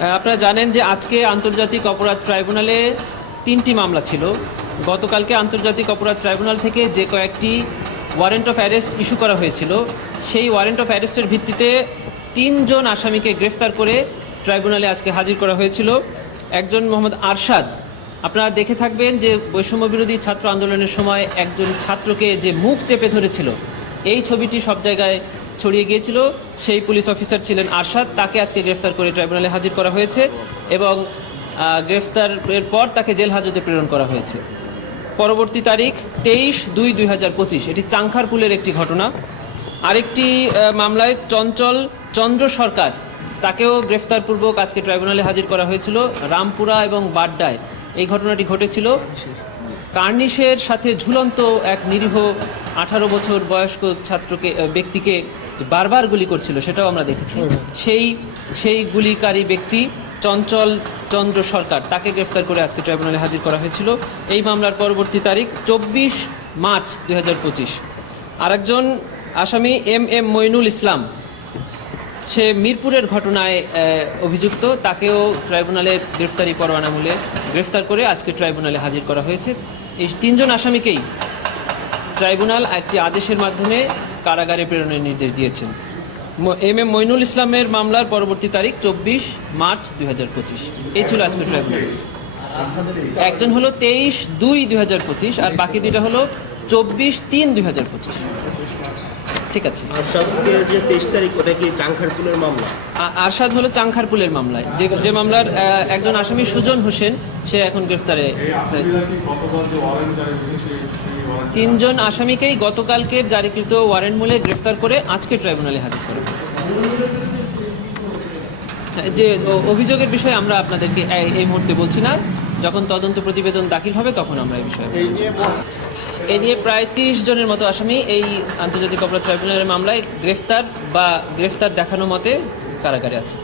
আপনারা জানেন যে আজকে আন্তর্জাতিক অপরাধ ট্রাইব্যুনালে ৩টি মামলা ছিল। গতকালকে আন্তর্জাতিক অপরাধ ট্রাইব্যুনাল থেকে যে কয়েকটি ওয়ারেন্ট অফ অ্যারেস্ট ইস্যু করা হয়েছিল, সেই ওয়ারেন্ট অফ অ্যারেস্টের ভিত্তিতে ৩ জন আসামিকে গ্রেফতার করে ট্রাইব্যুনালে আজকে হাজির করা হয়েছিল। একজন মোহাম্মদ আরশাদ, আপনারা দেখে থাকবেন যে বৈষম্য বিরোধী ছাত্র আন্দোলনের সময় একজন ছাত্রকে যে মুখ চেপে ধরেছিল, এই ছবিটি সব জায়গায় ছড়িয়ে গিয়েছিল। সেই পুলিশ অফিসার ছিলেন আরশাদ, তাকে আজকে গ্রেফতার করে ট্রাইব্যুনালে হাজির করা হয়েছে এবং গ্রেফতারের পর তাকে জেল হাজতে প্রেরণ করা হয়েছে। পরবর্তী তারিখ 23/2/2025, এটি চাংখারপুলের একটি ঘটনা। আরেকটি মামলায় চঞ্চল চন্দ্র সরকার, তাকেও গ্রেফতারপূর্বক আজকে ট্রাইব্যুনালে হাজির করা হয়েছিল রামপুরা এবং বাড্ডায়। এই ঘটনাটি ঘটেছিল কার্নিশের সাথে ঝুলন্ত এক নিরীহ 18 বছর বয়স্ক ব্যক্তিকে বারবার গুলি করছিল, সেটাও আমরা দেখেছি। সেই গুলিকারী ব্যক্তি চঞ্চল চন্দ্র সরকার, তাকে গ্রেফতার করে আজকে ট্রাইব্যুনালে হাজির করা হয়েছিল। এই মামলার পরবর্তী তারিখ 24 মার্চ 2025। আরেকজন আসামি এম মইনুল ইসলাম, সে মিরপুরের ঘটনায় অভিযুক্ত, তাকেও ট্রাইব্যুনালের গ্রেফতারি পরোয়ানামূলে গ্রেফতার করে আজকে ট্রাইব্যুনালে হাজির করা হয়েছে। এই 3 জন আসামিকেই ট্রাইব্যুনাল একটি আদেশের মাধ্যমে কারাগারে প্রেরণের নির্দেশ দিয়েছেন। এম মইনুল ইসলামের মামলার পরবর্তী তারিখ 24 মার্চ 2025। এই ছিল আজকে ট্রাইব্যুনাল। একজন হলো 23/2/2025 আর বাকি দুইটা হলো 24/3/2025। ঠিক আছে। আরশাদ হলো চাংখারপুলের মামলায়, যে মামলার একজন আসামি সুজন হোসেন, সে এখন গ্রেফতারে। 3 জন আসামিকেই গতকালকের জারিকৃত ওয়ারেন্ট মূলে গ্রেফতার করে আজকে ট্রাইব্যুনালে হাজির করা হয়েছে। যে অভিযোগের বিষয়ে আমরা আপনাদেরকে এই মুহূর্তে বলছি না, যখন তদন্ত প্রতিবেদন দাখিল হবে তখন আমরা এই বিষয়ে। এ নিয়ে প্রায় 30 জনের মতো আসামি এই আন্তর্জাতিক অপরাধ ট্রাইব্যুনালের মামলায় গ্রেফতার দেখানো মতে কারাগারে আছে।